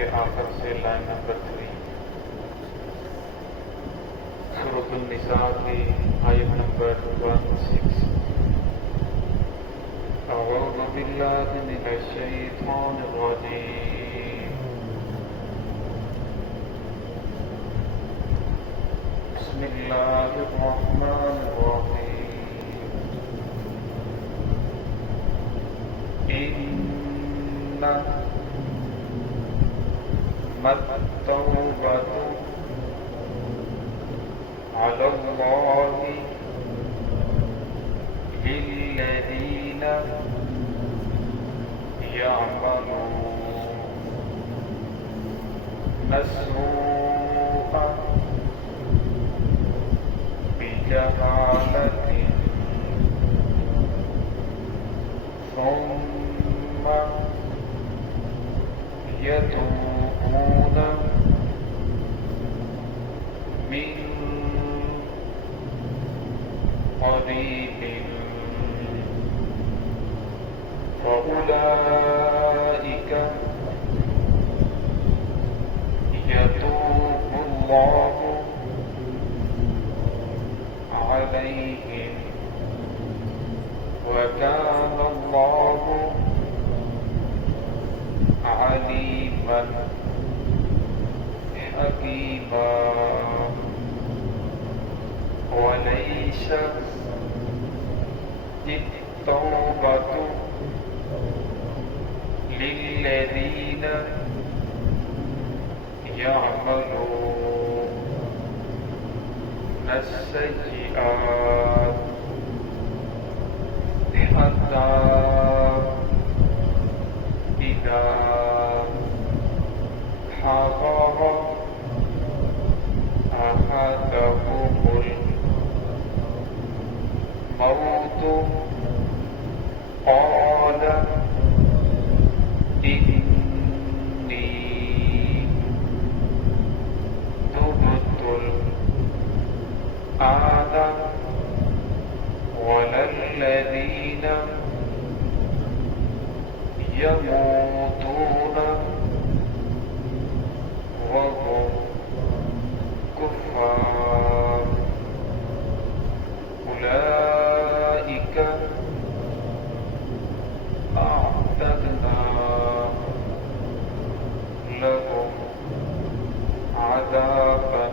کے آخر سے لائن نمبر 3 سورۃ النساء کی آیت نمبر 16. اعوذ باللہ من الشیطان الرجیم. بسم اللہ الرحمن الرحیم. انما التوبۃ علی اللہ للذین یعملون السوء بجہالۃ ثم يتوبون من قریب فأولئک يتوب اللہ علیہم وکان اللہ علیما حکیما. ولیست التوبۃ للذین یعملون السیئات حتی اذا حضر احدهم الموت قال إني تبت الآن ولا الذين يموتون وهم كفار أولئك أعتدنا لهم عذابا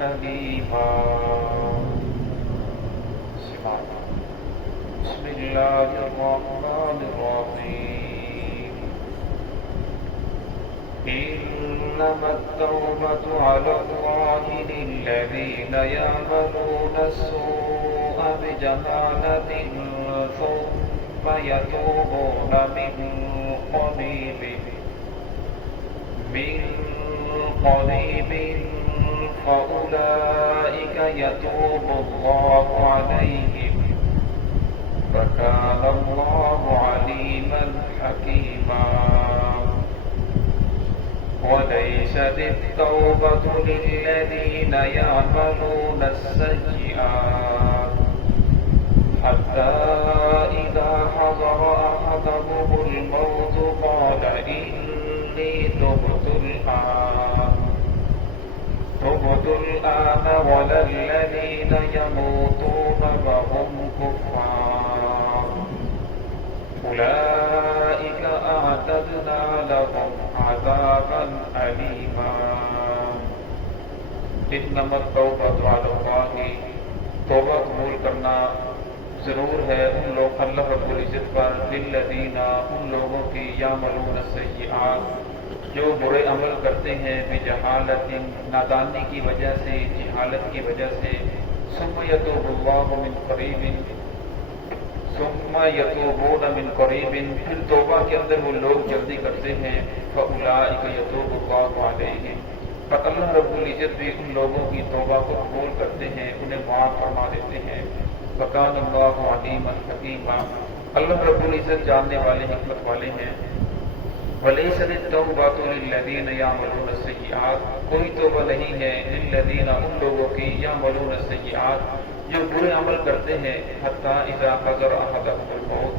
أليما. بسم الله الرحمن الرحيم. إنما التوبة على الله للذين يعملون السوء بجهالة ثم يتوبون من قريب فأولئك يتوب الله عليهم وكان الله عليما حكيما. وليست التوبة للذين يعملون السيئات حتى إذا حضر أحدهم الموت قال إني تبت الآن ولا الذين يموتون وهم كفار أولئك أعتدنا لهم عذابا أليما. إنما التوبة على الله. توبہ قبول کرنا ضرور ہے ان لوگ اللہ رب العزت پر للذین ان لوگوں کی یعملون السیئات جو برے عمل کرتے ہیں بجہالت نادانی کی وجہ سے جہالت کی وجہ سے ثم یتوب اللہ من قریب پھر توبہ کے اندر وہ لوگ جلدی کرتے ہیں فأولئک یتوب اللہ علیہم پر اللہ رب العزت بھی ان لوگوں کی توبہ کو قبول کرتے ہیں انہیں معاف فرما دیتے ہیں. وکان اللہ علیما حکیما. اللہ رب العزت جاننے والے حکمت والے ہیں. ولیست التوبۃ للذین یعملون السیئات. کوئی توبہ نہیں ہے للذین ان لوگوں کی یعملون السیئات جو برے عمل کرتے ہیں حتی اذا حضر احدهم الموت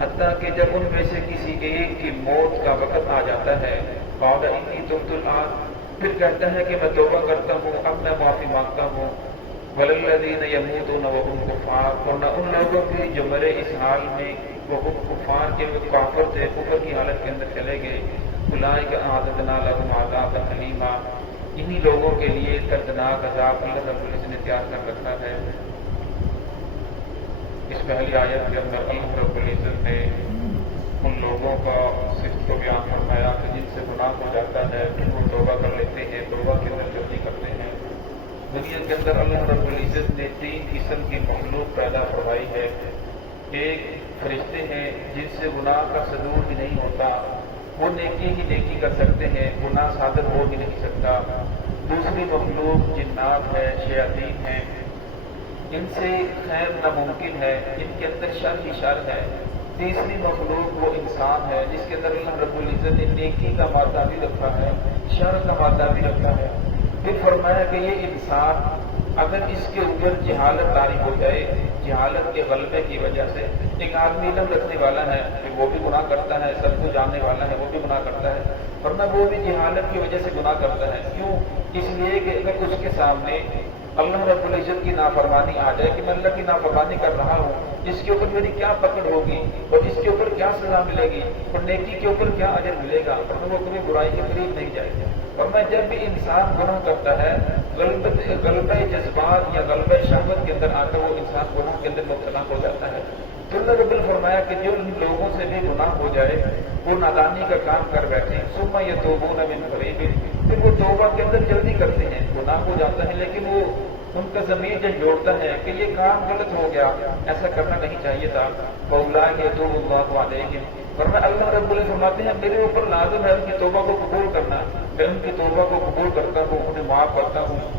حتیٰ کہ جب ان میں سے کسی ایک کی موت کا وقت آ جاتا ہے، قال انی تبت الآن، پھر کہتا ہے کہ میں توبہ کرتا ہوں، اب میں معافی مانگتا ہوں، والذین یموتون وهم کفار، ورنہ ان لوگوں کی جو مرے اس حال میں وہ کفار کے، وہ کافر تھے، کفر کی حالت کے اندر چلے گئے، اولئک اعتدنا لهم عذابا الیما، انہی لوگوں کے لیے دردناک عذاب اللہ رب العزت نے تیار کر رکھا ہے۔ اس پہلی آیت کے اندر اللہ رب العزت نے ان لوگوں کا صفت کو بیان فرمایا کہ جن سے گناہ ہو جاتا ہے پھر وہ توبہ کر لیتے ہیں، توبہ کے اندر جلدی کرتے ہیں۔ دنیا کے اندر اللہ رب العزت نے 3 قسم کی مخلوق پیدا فرمائی ہے۔ ایک فرشتے ہیں جن سے گناہ کا صدور بھی نہیں ہوتا، وہ نیکی ہی نیکی کر سکتے ہیں، گناہ صادر ہو بھی نہیں سکتا۔ دوسری مخلوق جنات ہے، شیاطین ہیں، ان سے خیر ناممکن ہے، ان کے اندر شر ہی شر ہے۔ تیسری مخلوق وہ انسان ہے جس کے اندر اللہ رب العزت نے نیکی کا مادہ بھی رکھا ہے، شر کا مادہ بھی رکھا ہے۔ پھر فرمایا کہ یہ انسان اگر اس کے اوپر جہالت طاری ہو جائے، جہالت کے غلبے کی وجہ سے، ایک آدمی علم رکھنے والا ہے کہ وہ بھی گناہ کرتا ہے، سب کو جاننے والا ہے، وہ بھی گناہ کرتا ہے، ورنہ وہ بھی جہالت کی وجہ سے گناہ کرتا ہے۔ کیوں؟ اس لیے کہ اگر اس کے سامنے اللہ رب العزت کی نافرمانی آ جائے کہ میں اللہ کی نافرمانی کر رہا ہوں، اس کے اوپر میری کیا پکڑ ہوگی اور اس کے اوپر کیا سزا ملے گی اور نیکی کے اوپر کیا اجر ملے گا، ورنہ وہ کبھی برائی کے قریب نہیں جائے گا۔ اور میں جب بھی انسان گناہ کرتا ہے، غلبہ جذبات یا غلبہ شہوت کے اندر آ کر وہ انسان گناہ کے اندر مبتلا ہو جاتا ہے۔ تو اللہ رب فرمایا کہ جو ان لوگوں سے بھی گناہ ہو جائے، وہ نادانی کا کام کر بیٹھے، ثم یتوبون من قریب، پھر وہ توبہ کے اندر جلدی کرتے ہیں، گناہ ہو جاتا ہے لیکن وہ ان کا ضمیر جب جوڑتا ہے کہ یہ کام غلط ہو گیا، ایسا کرنا نہیں چاہیے تھا، فاولئک یتوب اللہ علیہم، ورنہ اللہ رب العزت فرماتے ہیں میرے اوپر لازم ہے ان کی توبہ کو قبول کرنا، میں ان کی توبہ کو قبول کرتا ہوں، انہیں معاف کرتا ہوں۔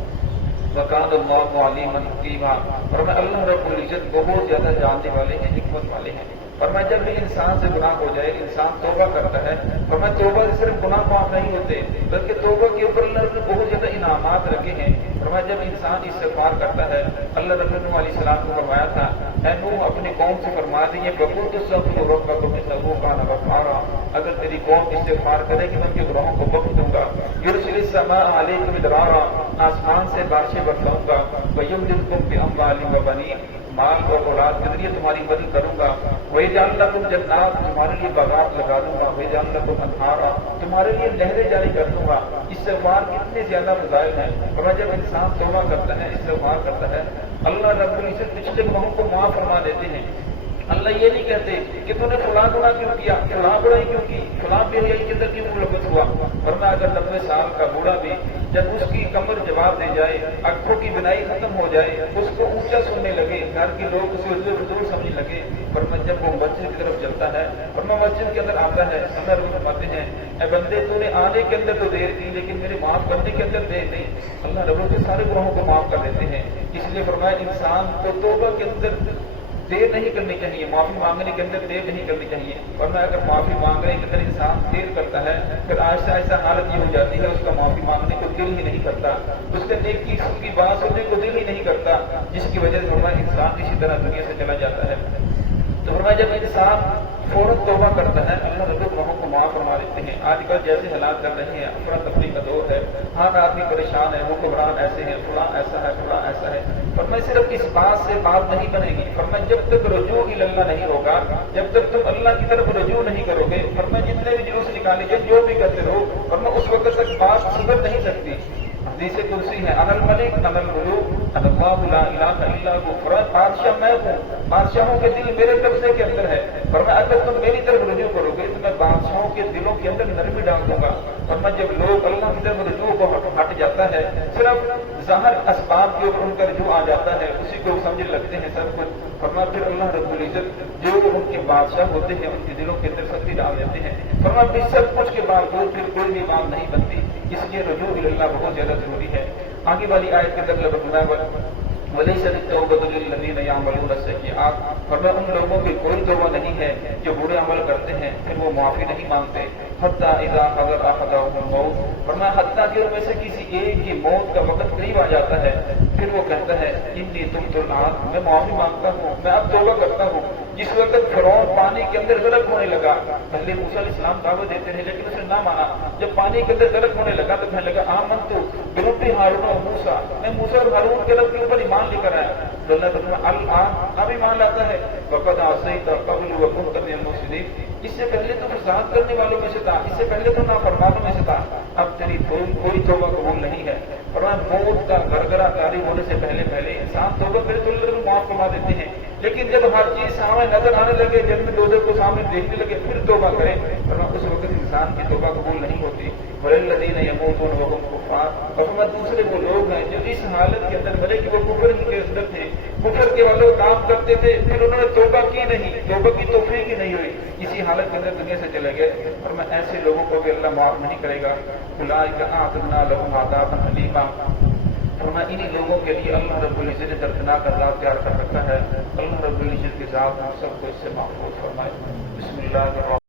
وکان اللہ علیما حکیما، ورنہ اللہ رب العزت بہت زیادہ جاننے والے ہیں، حکمت والے ہیں۔ فرمایا جب بھی انسان سے گناہ ہو جائے، انسان توبہ کرتا ہے، فرمایا توبہ سے صرف گناہ معاف نہیں ہوتے بلکہ توبہ کے اوپر اللہ نے بہت زیادہ انعامات رکھے ہیں۔ فرمایا جب انسان استغفار کرتا ہے، اللہ رب نوح علیہ السلام کو فرمایا تھا اے نوح اپنی قوم سے فرما دیجیے فقلت استغفروا ربکم انہ کان غفارا، اگر تیری قوم استغفار کرے گی میں ان کے گناہوں کو بخش دوں گا۔ یرسل السماء علیکم مدرارا، آسمان سے بارشیں برساؤں گا، ویمددکم باموال وبنین، مال اور اولاد کے ذریعے تمہاری مدد کروں گا، وَيَجْعَلْ لَكُمْ جَنَّاتٍ، تمہارے لیے باغات لگا دوں گا، وَيَجْعَلْ لَكُمْ أَنْهَارًا، تمہارے لیے نہریں جاری کر دوں گا۔ استغفار کتنے زیادہ فضائل ہیں، اور جب انسان توبہ کرتا ہے، استغفار کرتا ہے، اللہ رب العزت پچھلے گناہوں کو معاف فرما دیتے ہیں۔ اللہ یہ نہیں کہتے کہ تو نے فلاں گناہ کیوں کیا، فلاں برائی کیوں کی، فلاں بے حیائی کے اندر کیوں ملوث ہوا، ورنہ اگر 90 سال کا بوڑھا بھی جب اس کی کمر جواب دے جائے، آنکھوں کی بینائی ختم ہو جائے، اس کو اونچا سننے لگے، گھر کے لوگ اسے حضور سمجھنے لگے، ورنہ جب وہ مسجد کی طرف چلتا ہے، ورنہ مسجد کے اندر آتا ہے، اللہ رب فرماتے ہیں اے بندے تو نے آنے کے اندر تو دیر کی لیکن میرے معاف کرنے کے اندر دیر نہیں، اللہ رب کے سارے گناہوں کو معاف کر دیتے ہیں۔ اس لیے فرمایا انسان کو توبہ کے اندر دیر نہیں کرنی چاہیے، معافی مانگنے کے اندر دیر نہیں کرنی چاہیے، ورنہ اگر معافی مانگنے کے اندر انسان دیر کرتا ہے پھر آہستہ آہستہ حالت یہ ہو جاتی ہے اس کا معافی مانگنے کو دل ہی نہیں کرتا، اس کے نیکی کی بات سننے کو دل ہی نہیں کرتا، جس کی وجہ سے فرمایا انسان اسی طرح دنیا سے چلا جاتا ہے۔ تو فرمایا جب انسان فوراً توبہ کرتا ہے اللہ رب گناہوں کو معاف فرما دیتے ہیں۔ آج کل جیسے حالات کر رہے ہیں، افراتفری کا دور ہے، ہر آدمی پریشان ہے، حکمران ایسے ہیں، فلاں ایسا ہے، فلاں ایسا ہے، فرمایا صرف اس بات سے بات نہیں بنے گی، فرمایا جب تک رجوع اللہ نہیں ہوگا، جب تک تم اللہ کی طرف رجوع نہیں کرو گے، فرمایا جتنے بھی جلوس نکالے جائے جو بھی کرتے رہو، فرمایا اس وقت تک بات سدھر نہیں سکتی۔ حدیث قدسی ہے انا الملک انا الملوک انا اللہ لا الہ الا هو، فرمایا بادشاہ میں ہوں، بادشاہوں کے دل میرے قبضے کے اندر ہے، فرمایا اگر تم میری طرف رجوع کرو گے تو میں بادشاہوں کے دلوں کے اندر نرمی ڈال دوں گا۔ فرمایا جب لوگ اللہ کی طرف رجوع کو ہٹ جاتا ہے، صرف ظاہر اسباب کے اوپر ان کا رجوع آ جاتا ہے، اسی کو سمجھنے لگتے ہیں سب کچھ، فرمایا پھر اللہ رب العزت جو ان کے بادشاہ ہوتے ہیں ان کے دلوں کے اندر سختی ڈال دیتے ہیں، فرمایا پھر سب کچھ کے باوجود پھر کوئی بھی بات نہیں بنتی، اس لیے رجوع اللہ بہت زیادہ ضروری ہے۔ آگے والی آیت کے اندر وَلَيْسَ التَّوْبَةُ لِلَّذِينَ يَعْمَلُونَ السَّيِّئَاتِ، فرمایا ان لوگوں کی کوئی توبہ نہیں ہے جو برے عمل کرتے ہیں پھر وہ معافی نہیں مانگتے، حَتَّىٰ إِذَا حَضَرَ أَحَدَهُمُ الْمَوْتُ، فرمایا حتیٰ کہ ان میں سے کسی ایک کی موت کا وقت قریب آ جاتا ہے، پھر وہ کہتا ہے انی تبت الآن، میں معافی مانگتا ہوں، میں اب توبہ کرتا ہوں۔ جس وقت فرعون پانی کے اندر غرق ہونے لگا، پہلے موسیٰ علیہ السلام دعوت دیتے رہے لیکن اس نے نہ مانا۔ جب پانی کے اندر غرق ہونے لگا تو کہنے لگا آمنت برب ہارون و موسیٰ، میں موسیٰ اور ہارون کے رب کے اوپر ایمان لے کر آیا۔ تو اللہ تعالیٰ الآن اب ایمان لاتا ہے، وقد عصیت قبل وکنت من المفسدین، اس سے پہلے تو فساد کرنے والوں میں سے تھا، اس سے پہلے تو نافرمانوں میں سے تھا، اب تیری کوئی توبہ قبول نہیں ہے۔ اور موت کا گرگرا طاری ہونے سے پہلے انسان توبہ کرے تو اللہ معاف فرما دیتے ہیں، لیکن جب ہر چیز سامنے نظر آنے لگے، جنت دوزخ کو سامنے دیکھنے لگے پھر توبہ کرے، ورنہ اس وقت انسان کی توبہ قبول نہیں ہوتی۔ وَلِلَّذِينَ يَمُوتُونَ وَهُمْ كُفَّارٌ، اور دوسرے وہ لوگ ہیں جو اس حالت کے اندر مرے کہ وہ کفر ہی کے اندر تھے، کفر کے والے کام کرتے تھے، پھر انہوں نے توبہ کی نہیں، توبہ کی توفیق ہی نہیں ہوئی، اسی حالت کے اندر دنیا سے چلے گئے، اور میں ایسے لوگوں کو بھی اللہ معاف نہیں کرے گا۔ اولئک اعتدنا لهم عذابا الیما، فرمایا انہی لوگوں کے لیے اللہ رب العزت نے دردناک عذاب تیار کر رکھا ہے۔ اللہ رب العزت کی ذات ہم سب کو اس سے محفوظ فرمائے۔ بسم اللہ الرحمن